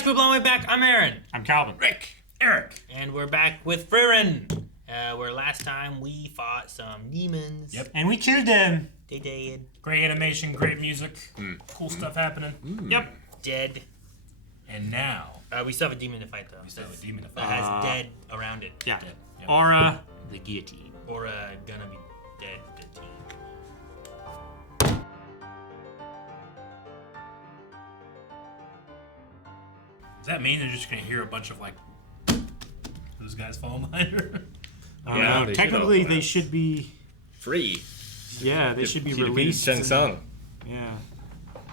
guys, we're blowing back. I'm Aaron. I'm Calvin. Rick. Eric. And we're back with Frieren. Where last time we fought some demons. Yep. And we killed them. They did. Great animation, great music, cool stuff happening. Yep. Dead. And now We still have a demon to fight, though. we still have a demon to That fight. has dead around it. Yeah. Dead. Yep. Aura, the guillotine. Or gonna be dead to team. Does that mean they're just gonna hear a bunch of like those guys falling behind her? Yeah, they technically should they should be. free. Yeah, they should be He'd released. Shang Tsung. Yeah.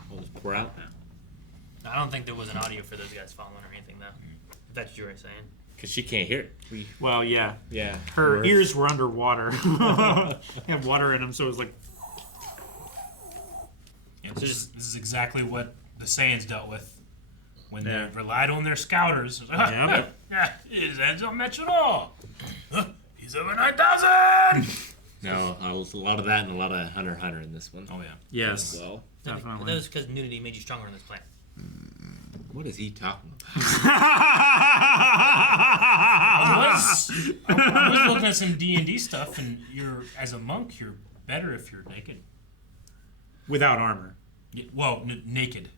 We'll just pour out now. I don't think there was an audio for those guys falling or anything, though. If that's what you were saying. Because she can't hear it. Well, yeah. Yeah. Her ears were underwater. They have water in them, so it was like. Yeah, this is exactly what the Saiyans dealt with when Yeah. they relied on their scouters. Yep. Yeah, his heads don't match at all. He's over 9,000. No, a lot of that and a lot of Hunter x Hunter in this one. Oh yeah. Yes. As well. That Definitely. was because nudity made you stronger on this planet. What is he talking about? I was looking at some D&D stuff, and you're as a monk, you're better if you're naked. Without armor. Well, naked.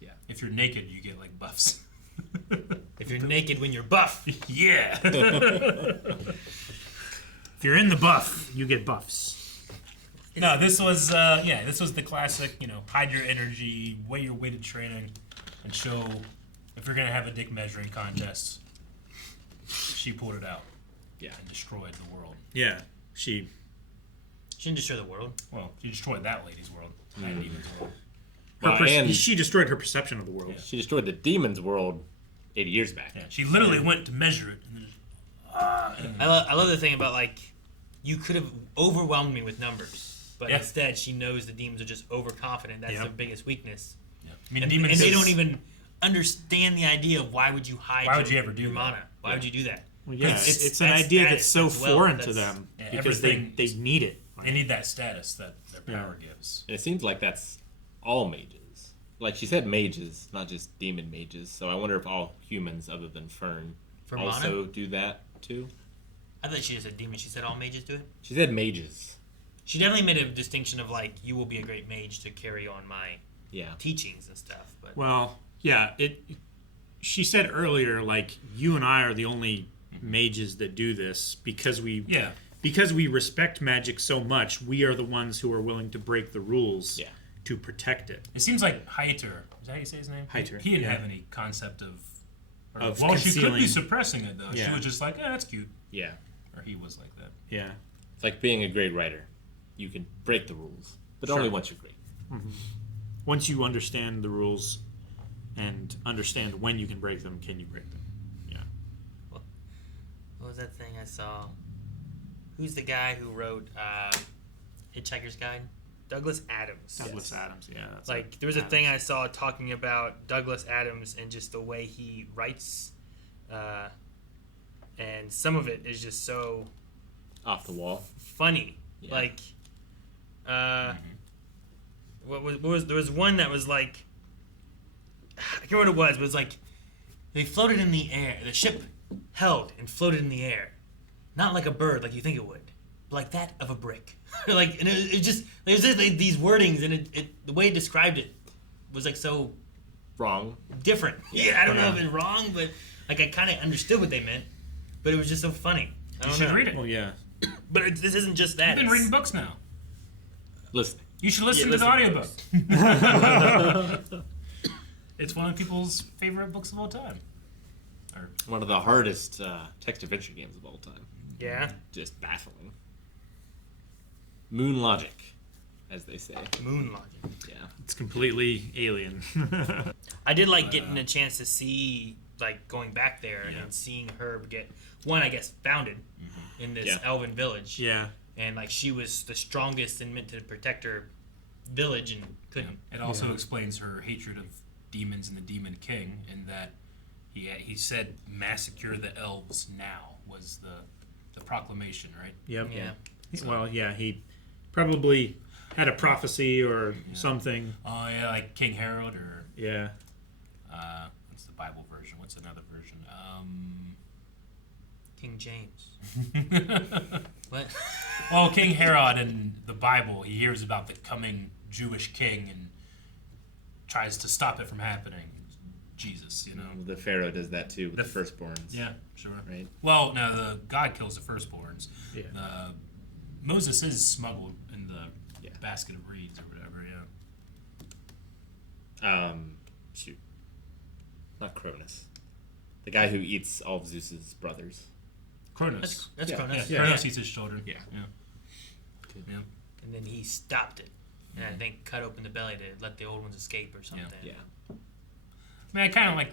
Yeah. If you're naked, you get like buffs. If you're naked when you're buff. Yeah. If you're in the buff, you get buffs. No, this was the classic. Hide your energy, weigh your weighted training, and show if you're gonna have a dick measuring contest. She pulled it out. Yeah. And destroyed the world. Yeah. She Shouldn't destroy the world. Well, she destroyed that lady's world. That demon's world. she destroyed her perception of the world. Yeah. She destroyed the demon's world 80 years back. Yeah, she literally went to measure it. And then I love the thing about, like, you could have overwhelmed me with numbers, but Yeah. instead she knows the demons are just overconfident. That's Yep. their biggest weakness. I mean, And demons. they don't even understand the idea of why would you hide Why would you ever do your that? mana? Why would you do that? Well, yeah, It's- it's an that's idea status that's so as well. foreign to That's- them Yeah, because they everything- need it. They need that status that their power gives. And it seems like that's all mages. Like she said mages, not just demon mages. So I wonder if all humans other than Fern For also mana? do that too. I thought she just said demon. She said all mages do it. She said mages. She definitely made a distinction of, like, you will be a great mage to carry on my Yeah. teachings and stuff. But Well, yeah, she said earlier, like, you and I are the only mages that do this because we respect magic so much. We are the ones who are willing to break the rules to protect it. It seems like Heiter, is that how you say his name? Heiter, He didn't yeah. have any concept of she could concealing. be suppressing it though. Yeah. She was just like, that's cute. Yeah. Or he was like that. Yeah. It's like being a great writer. You can break the rules, but only once you're great. Once you understand the rules and understand when you can break them, can you break them? Yeah. what was that thing I saw? Who's the guy who wrote Hitchhiker's Guide? Douglas Adams. Douglas Adams, yeah. That's Like, there was a thing I saw talking about Douglas Adams and just the way he writes, and some of it is just so Off the wall. funny. Yeah. Like, what was there was one that was like, I can't remember what it was, but it was like they floated in the air. The ship held and floated in the air, not like a bird, like you think it would, but like that of a brick. Like, and it just there's just like these wordings, and it the way it described it was like so Wrong. different. Yeah, I don't know if it's wrong, but like I kind of understood what they meant, but it was just so funny. I You don't should know. read it. Well, yeah. But this isn't just that. You've been it's- reading books now. Listening. You should listen Yeah, to the listen audiobook. It's one of people's favorite books of all time. Or One of the hardest text adventure games of all time. Yeah. Just baffling. Moon logic, as they say. Moon logic. Yeah. It's completely alien. I did like getting a chance to see, like, going back there and seeing her get, one, I guess, founded in this Yeah. elven village. Yeah. And, like, she was the strongest and meant to protect her village and couldn't. it also explains her hatred of demons and the Demon King, in that he said massacre the elves now was the proclamation, right? Yep. Yeah. Well, yeah, he probably had a prophecy or something. Oh yeah, like King Herod or Yeah. what's the Bible version? what's another version? King James. What? Well, King Herod in the Bible, he hears about the coming Jewish king and tries to stop it from happening. Jesus, The Pharaoh does that too with the firstborns. Yeah, sure. Right. Well, no, the God kills the firstborns. Yeah. Moses is smuggled in the basket of reeds or whatever. Yeah. Shoot. Not Cronus. The guy who eats all of Zeus's brothers. Cronus. That's Yeah. Cronus. Yeah, Cronus eats his children. Yeah. Yeah. And then he stopped it. And I think cut open the belly to let the old ones escape or something. Yeah. I mean, I kind of like,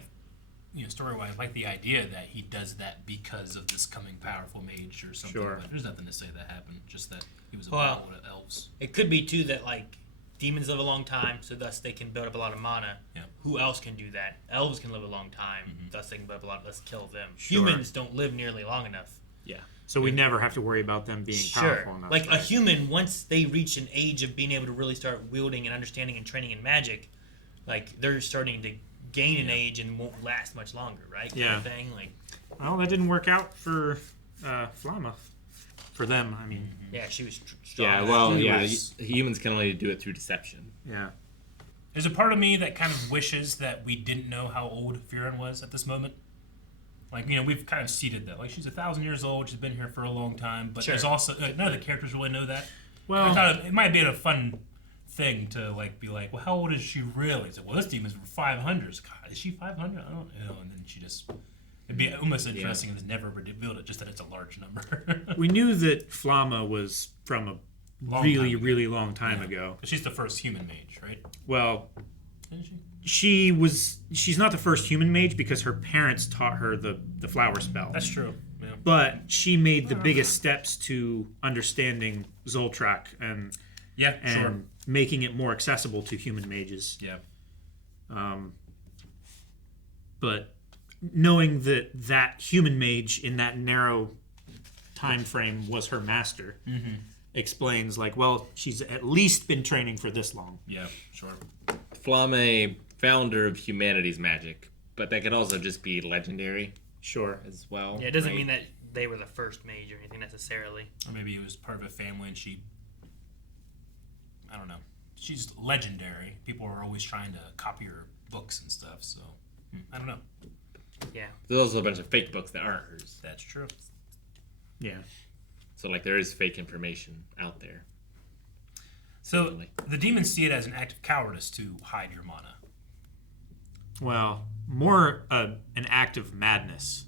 story-wise, like the idea that he does that because of this coming powerful mage or something. Sure. But there's nothing to say that happened. Just that he was a Well, battle with elves. It could be too that like demons live a long time, so thus they can build up a lot of mana. Yeah. Who else can do that? Elves can live a long time, thus they can build up a lot. Let's kill them. Sure. Humans don't live nearly long enough. Yeah. So we never have to worry about them being powerful enough. Like a human, once they reach an age of being able to really start wielding and understanding and training in magic, like they're starting to gain an age and won't last much longer, right? Yeah. Kind of thing. Like, well, that didn't work out for Flamme. For them, I mean. yeah, she was strong. Yeah, well, He yeah, was- humans can only do it through deception. Yeah. There's a part of me that kind of wishes that we didn't know how old Frieren was at this moment. Like, we've kind of seeded that. Like, she's 1,000 years old. She's been here for a long time. But there's also none of the characters really know that. Well, I thought it might be a fun thing to be like, well, how old is she really? It's like, well, this demon's 500. God, is she 500? I don't know. And then she just, it'd be almost interesting if it's never revealed it, just that it's a large number. we knew that Flamme was from a really long time ago. She's the first human mage, right? Well, Isn't she? she's not the first human mage because her parents taught her the flower spell. That's true. Yeah. But she made the biggest steps to understanding Zoltrak and making it more accessible to human mages. Yeah. But knowing that human mage in that narrow time frame was her master explains, like, well, she's at least been training for this long. Yeah, sure. Flamme, founder of humanity's magic, but that could also just be legendary Sure. as well. Yeah, it doesn't right? mean that they were the first mage or anything necessarily. Or maybe it was part of a family and I don't know. She's legendary. People are always trying to copy her books and stuff, so I don't know. Yeah. There's also a bunch of fake books that aren't hers. That's true. Yeah. So, like, there is fake information out there. So Definitely. the demons see it as an act of cowardice to hide your mana. Well, more an act of madness.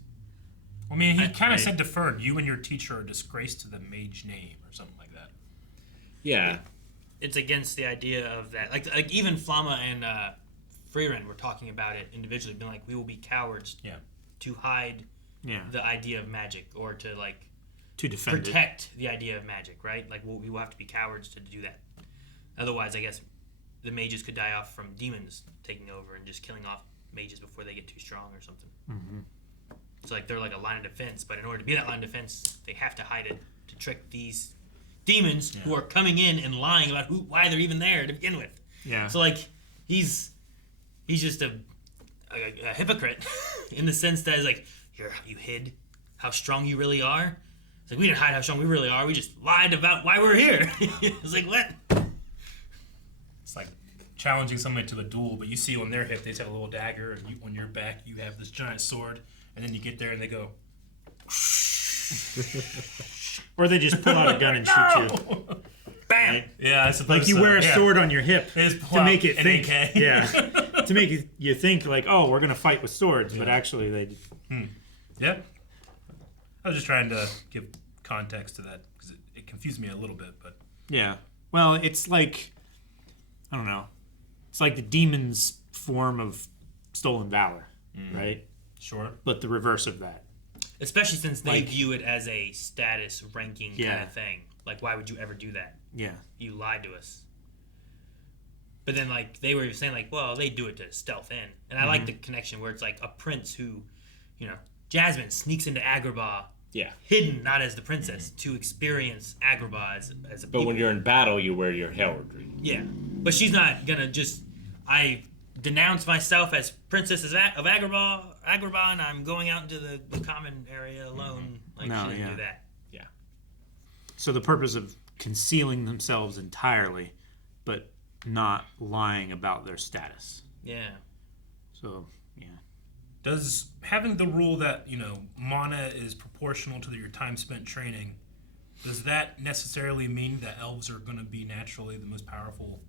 I mean, he kind of said deferred. You and your teacher are a disgrace to the mage name or something like that. Yeah. It's against the idea of that. Like even Flamme and Frieren were talking about it individually, being like, we will be cowards to hide the idea of magic or to, like, To defend protect the idea of magic, right? Like, we will have to be cowards to do that. Otherwise, I guess the mages could die off from demons taking over and just killing off mages before they get too strong or something. Mm-hmm. It's like they're like a line of defense, but in order to be that line of defense, they have to hide it to trick these demons who are coming in and lying about why they're even there to begin with. Yeah. So, like, he's just a hypocrite in the sense that it's like, you hid how strong you really are. It's like, we didn't hide how strong we really are. We just lied about why we're here. It's like, what? It's like challenging somebody to a duel, but you see on their hip they just have a little dagger, and on your back you have this giant sword, and then you get there and they go, Or they just pull out a gun and shoot you. Bam! Right? yeah, I suppose Like you so. wear a sword on your hip They just pull to out make it an think. AK. Yeah. To make you think like, oh, we're gonna fight with swords, but actually they. Yeah. I was just trying to give context to that because it confused me a little bit, but Yeah. Well, it's like, I don't know. It's like the demon's form of stolen valor, right? sure. But the reverse of that. Especially since they Like- view it as a status ranking kind Yeah. of thing. Like, why would you ever do that? Yeah. You lied to us. But then, like, they were saying, like, well, they do it to stealth in. And I like the connection where it's like a prince who, Jasmine sneaks into Agrabah, Yeah. hidden, not as the princess, to experience Agrabah as a But people. when you're in battle, you wear your heraldry. Yeah. But she's not going to just, I denounce myself as Princess of Agrabah, and I'm going out into the common area alone. Like, No, she didn't yeah. do that. Yeah. So the purpose of concealing themselves entirely, but not lying about their status. Yeah. So, yeah. Does having the rule that, mana is proportional to your time spent training, does that necessarily mean that elves are going to be naturally the most powerful?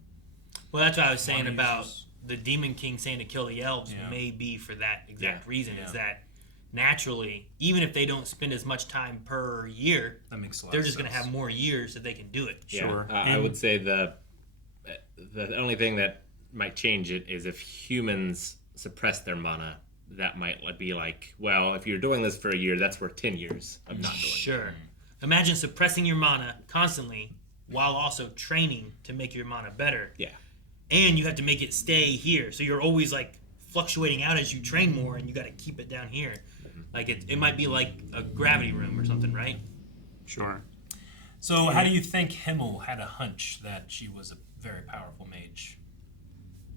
Well, that's what I was saying Mana about users? the Demon King saying to kill the elves Yeah. may be for that exact reason, Yeah. is that naturally, even if they don't spend as much time per year, That makes a lot they're of just going to sense. have more years that they can do it. Yeah. Sure. I would say the only thing that might change it is if humans suppress their mana. That might be like, well, if you're doing this for a year, that's worth 10 years of not doing it. Sure. Imagine suppressing your mana constantly while also training to make your mana better. Yeah. And you have to make it stay here. So you're always like fluctuating out as you train more, and you got to keep it down here. Like it might be like a gravity room or something, right? Sure. So how do you think Himmel had a hunch that she was a very powerful mage?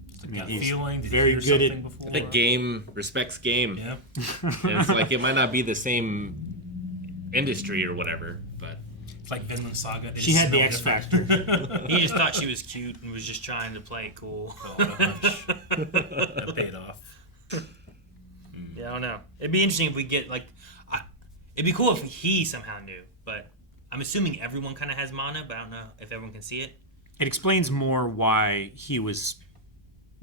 Just a gut he's feeling? Did very you hear good at- something before? The game respects game. Yeah. And it's like it might not be the same industry or whatever, but It's like Vinland Saga. They She just had the smell X different. factor. He just thought she was cute and was just trying to play it cool. Oh, what a hunch. That paid off. Yeah, I don't know. It'd be interesting if we get it'd be cool if he somehow knew, but I'm assuming everyone kind of has mana, but I don't know if everyone can see it. It explains more why he was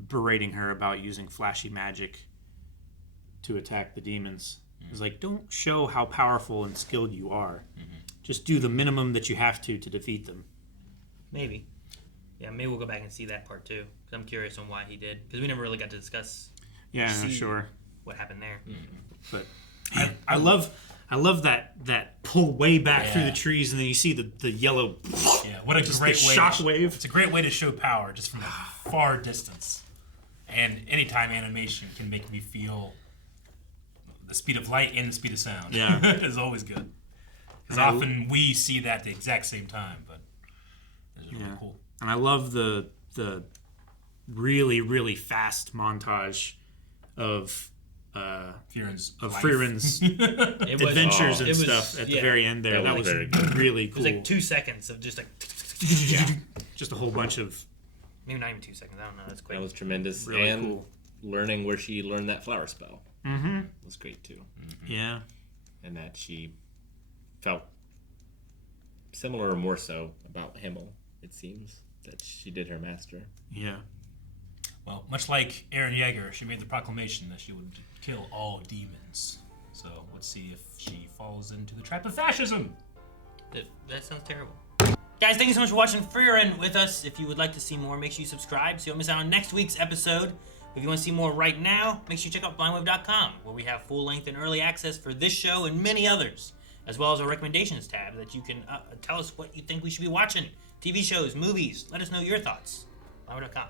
berating her about using flashy magic to attack the demons. It's like, don't show how powerful and skilled you are. Just do the minimum that you have to defeat them. Maybe. Yeah, maybe we'll go back and see that part too, because I'm curious on why he did, because we never really got to discuss Yeah, no, See. sure. what happened there. But I love that pull way back through Yeah. the trees, and then you see the yellow. Yeah, what a Just great the way. shockwave. It's a great way to show power just from a far distance. And anytime animation can make me feel the speed of light and the speed of sound. Yeah. is always good. Because And I- often we see that at the exact same time, but it's really Yeah. cool. And I love the really, really fast montage of Frieren's Frieren's It was, adventures and it was- stuff at the yeah. very end there. That That was was very good. really It cool. was like 2 seconds of just like, Just a whole bunch of maybe not even 2 seconds. I don't know. That's quick. that was tremendous. Really and cool. learning where she learned that flower spell was great too. yeah. And that she felt similar or more so about Himmel, it seems, that she did her master. Yeah. Well, much like Eren Yeager, she made the proclamation that she would kill all demons. So let's see if she falls into the trap of fascism. That sounds terrible. Guys, thank you so much for watching Frieren with us. If you would like to see more, make sure you subscribe so you don't miss out on next week's episode. If you want to see more right now, make sure you check out blindwave.com, where we have full-length and early access for this show and many others, as well as our recommendations tab that you can tell us what you think we should be watching. TV shows, movies. Let us know your thoughts. blindwave.com.